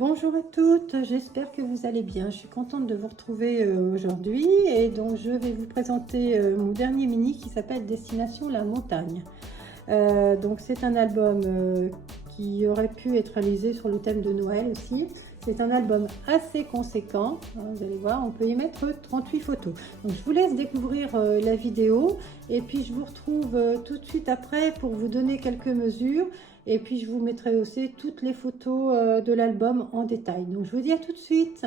Bonjour à toutes, j'espère que vous allez bien. Je suis contente de vous retrouver aujourd'hui et donc je vais vous présenter mon dernier mini qui s'appelle Destination la montagne. Donc c'est un album qui aurait pu être réalisé sur le thème de Noël aussi. C'est un album assez conséquent, vous allez voir, on peut y mettre 38 photos. Donc je vous laisse découvrir la vidéo et puis je vous retrouve tout de suite après pour vous donner quelques mesures. Et puis je vous mettrai aussi toutes les photos de l'album en détail. Donc je vous dis à tout de suite.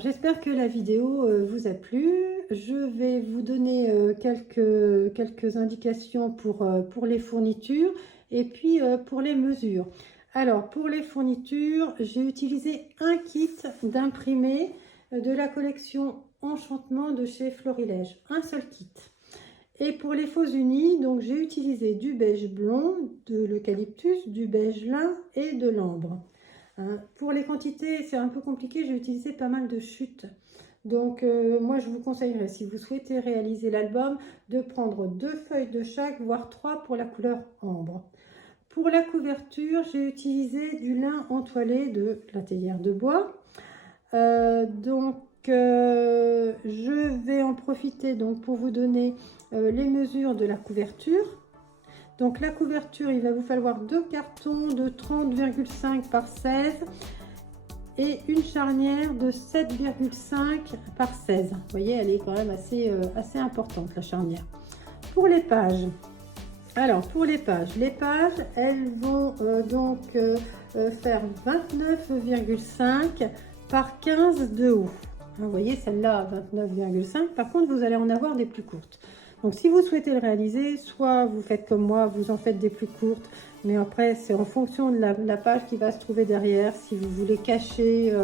j'espère que la vidéo vous a plu. Je vais vous donner quelques indications pour les fournitures et puis pour les mesures. Alors, pour les fournitures, j'ai utilisé un kit d'imprimés de la collection Enchantement de chez Florilège. Un seul kit. Et pour les faux unis, donc j'ai utilisé du beige blond, de l'eucalyptus, du beige lin et de l'ambre. Pour les quantités, c'est un peu compliqué, j'ai utilisé pas mal de chutes. Donc moi je vous conseillerais, si vous souhaitez réaliser l'album, de prendre 2 feuilles de chaque, voire 3 pour la couleur ambre. Pour la couverture, j'ai utilisé du lin entoilé de la théière de bois. Je vais en profiter donc pour vous donner les mesures de la couverture. Donc la couverture, il va vous falloir 2 cartons de 30,5 par 16 et une charnière de 7,5 par 16. Vous voyez, elle est quand même assez importante, la charnière. Pour les pages, alors pour les pages, elles vont faire 29,5 par 15 de haut. Vous voyez, celle-là, 29,5. Par contre, vous allez en avoir des plus courtes. Donc, si vous souhaitez le réaliser, soit vous faites comme moi, vous en faites des plus courtes, mais après, c'est en fonction de la page qui va se trouver derrière, si vous voulez cacher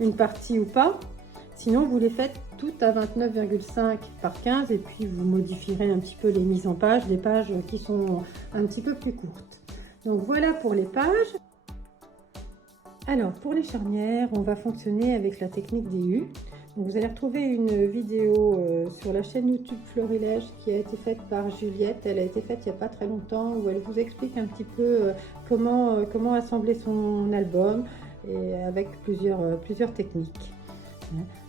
une partie ou pas. Sinon, vous les faites toutes à 29,5 par 15 et puis vous modifierez un petit peu les mises en page, des pages qui sont un petit peu plus courtes. Donc, voilà pour les pages. Alors, pour les charnières, on va fonctionner avec la technique des U. Donc, vous allez retrouver une vidéo sur la chaîne YouTube Florilège qui a été faite par Juliette. Elle a été faite il n'y a pas très longtemps, où elle vous explique un petit peu comment assembler son album et avec plusieurs techniques.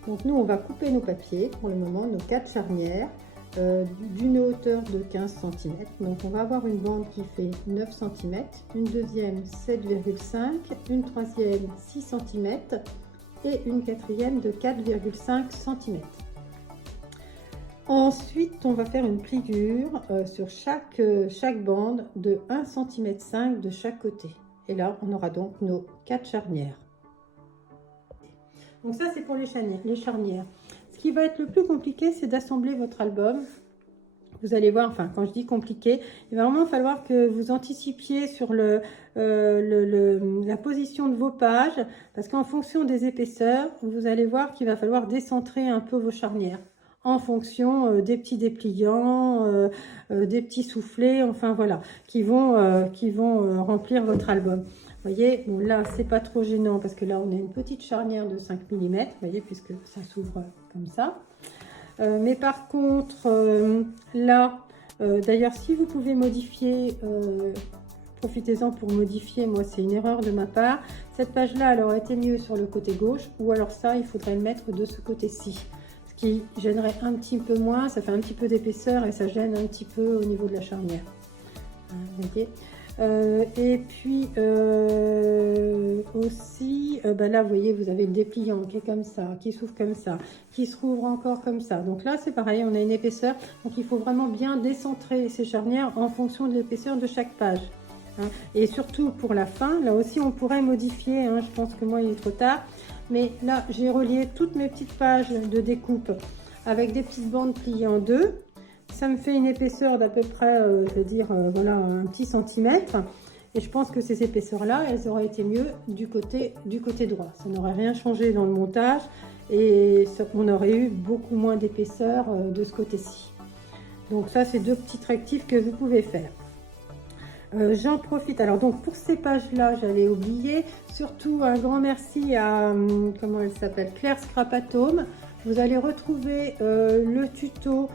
Donc nous, on va couper nos papiers pour le moment, nos 4 charnières d'une hauteur de 15 cm. Donc on va avoir une bande qui fait 9 cm, une deuxième 7,5, une troisième 6 cm et une quatrième de 4,5 cm. Ensuite, on va faire une pliure sur chaque bande de 1,5 cm de chaque côté. Et là, on aura donc nos 4 charnières. Donc ça, c'est pour les charnières. Ce qui va être le plus compliqué, c'est d'assembler votre album. Vous allez voir, enfin, quand je dis compliqué, il va vraiment falloir que vous anticipiez sur la position de vos pages, parce qu'en fonction des épaisseurs, vous allez voir qu'il va falloir décentrer un peu vos charnières, en fonction des petits dépliants, des petits soufflets, enfin voilà, qui vont remplir votre album. Vous voyez, bon là, c'est pas trop gênant, parce que là, on a une petite charnière de 5 mm, vous voyez, puisque ça s'ouvre comme ça. Mais par contre, là, d'ailleurs, si vous pouvez modifier, profitez-en pour modifier, moi c'est une erreur de ma part. Cette page-là, elle aurait été mieux sur le côté gauche, ou alors ça, il faudrait le mettre de ce côté-ci. Ce qui gênerait un petit peu moins, ça fait un petit peu d'épaisseur et ça gêne un petit peu au niveau de la charnière. Vous voyez. Et puis aussi, là vous voyez, vous avez le dépliant qui est comme ça, qui s'ouvre comme ça, qui se rouvre encore comme ça. Donc là c'est pareil, on a une épaisseur, donc il faut vraiment bien décentrer ces charnières en fonction de l'épaisseur de chaque page. Et surtout pour la fin, là aussi on pourrait modifier, je pense que moi il est trop tard, mais là j'ai relié toutes mes petites pages de découpe avec des petites bandes pliées en deux. Ça me fait une épaisseur d'à peu près, je veux dire, voilà, un petit centimètre. Et je pense que ces épaisseurs-là, elles auraient été mieux du côté droit. Ça n'aurait rien changé dans le montage et on aurait eu beaucoup moins d'épaisseur de ce côté-ci. Donc ça, c'est 2 petits rectifs que vous pouvez faire. J'en profite. Alors donc pour ces pages-là, j'avais oublié. Surtout un grand merci à, comment elle s'appelle, Claire Scrapatome. Vous allez retrouver le tuto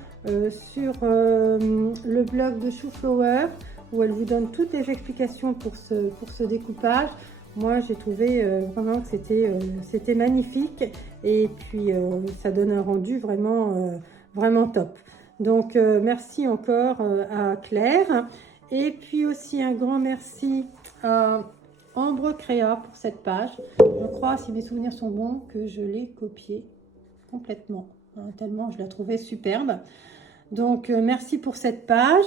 sur le blog de Chouflower où elle vous donne toutes les explications pour ce découpage. Moi j'ai trouvé vraiment que c'était magnifique et puis ça donne un rendu vraiment top. Donc merci encore à Claire et puis aussi un grand merci à Ambre Créa pour cette page. Je crois, si mes souvenirs sont bons, que je l'ai copiée complètement, tellement je la trouvais superbe. Donc merci pour cette page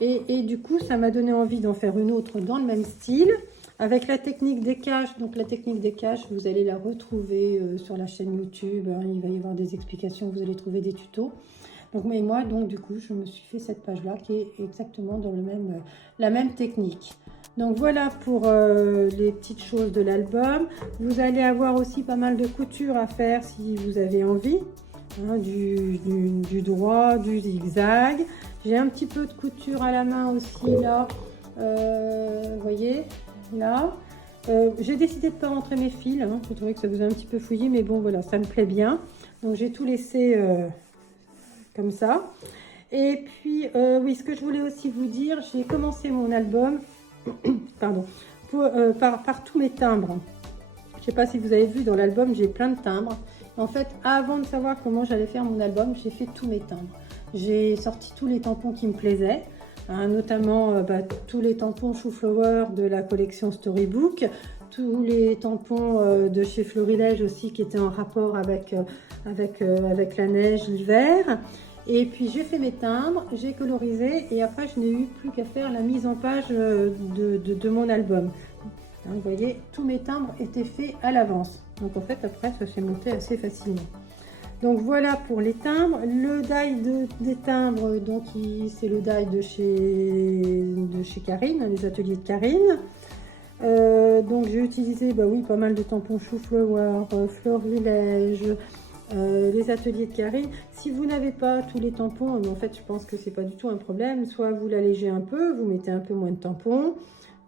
et du coup ça m'a donné envie d'en faire une autre dans le même style. avec la technique des caches. Donc la technique des caches, vous allez la retrouver sur la chaîne YouTube, hein. Il va y avoir des explications, vous allez trouver des tutos. Donc, mais moi, donc du coup, je me suis fait cette page-là qui est exactement dans la même technique. Donc voilà pour les petites choses de l'album. Vous allez avoir aussi pas mal de couture à faire si vous avez envie, hein, du droit, du zigzag. J'ai un petit peu de couture à la main aussi là, vous voyez, là. J'ai décidé de ne pas rentrer mes fils, hein. Je trouvais que ça faisait un petit peu fouillis, mais bon voilà, ça me plaît bien. Donc j'ai tout laissé comme ça. Et puis, oui, ce que je voulais aussi vous dire, j'ai commencé mon album pardon, par tous mes timbres. Je ne sais pas si vous avez vu dans l'album, j'ai plein de timbres. En fait, avant de savoir comment j'allais faire mon album, j'ai fait tous mes timbres. J'ai sorti tous les tampons qui me plaisaient, hein, notamment tous les tampons Chou Flower de la collection Storybook, tous les tampons de chez Florilège aussi qui étaient en rapport avec la neige l'hiver. Et puis j'ai fait mes timbres, j'ai colorisé et après je n'ai eu plus qu'à faire la mise en page de mon album. Hein, vous voyez, tous mes timbres étaient faits à l'avance. Donc en fait après ça s'est monté assez facilement. Donc voilà pour les timbres. Le die des timbres, donc c'est le die de chez Karine, les ateliers de Karine. Donc j'ai utilisé oui, pas mal de tampons Chou Flower, Florilège, les ateliers de Karine. Si vous n'avez pas tous les tampons, en fait je pense que c'est pas du tout un problème. Soit vous l'allégez un peu, vous mettez un peu moins de tampons,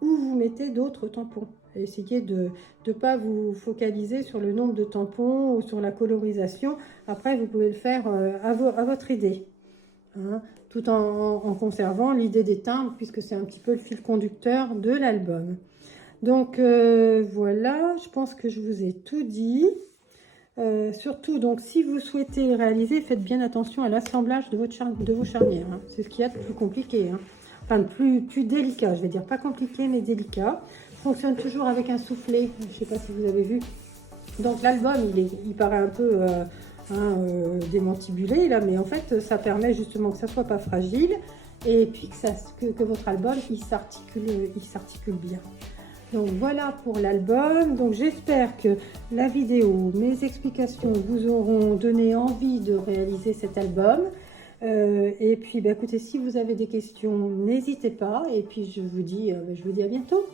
ou vous mettez d'autres tampons. Essayez de ne pas vous focaliser sur le nombre de tampons ou sur la colorisation. Après vous pouvez le faire à votre idée, hein, tout en conservant l'idée des timbres puisque c'est un petit peu le fil conducteur de l'album. Donc voilà, je pense que je vous ai tout dit. Surtout, donc, si vous souhaitez le réaliser, faites bien attention à l'assemblage de vos charnières, hein. C'est ce qu'il y a de plus compliqué, hein. Enfin, plus délicat, je vais dire. Pas compliqué, mais délicat. Fonctionne toujours avec un soufflet. Je ne sais pas si vous avez vu. Donc, l'album, il paraît un peu démantibulé, là, mais en fait, ça permet justement que ça soit pas fragile et puis que votre album, il s'articule bien. Donc voilà pour l'album. Donc j'espère que la vidéo, mes explications vous auront donné envie de réaliser cet album. Et puis écoutez, si vous avez des questions, n'hésitez pas. Et puis je vous dis à bientôt.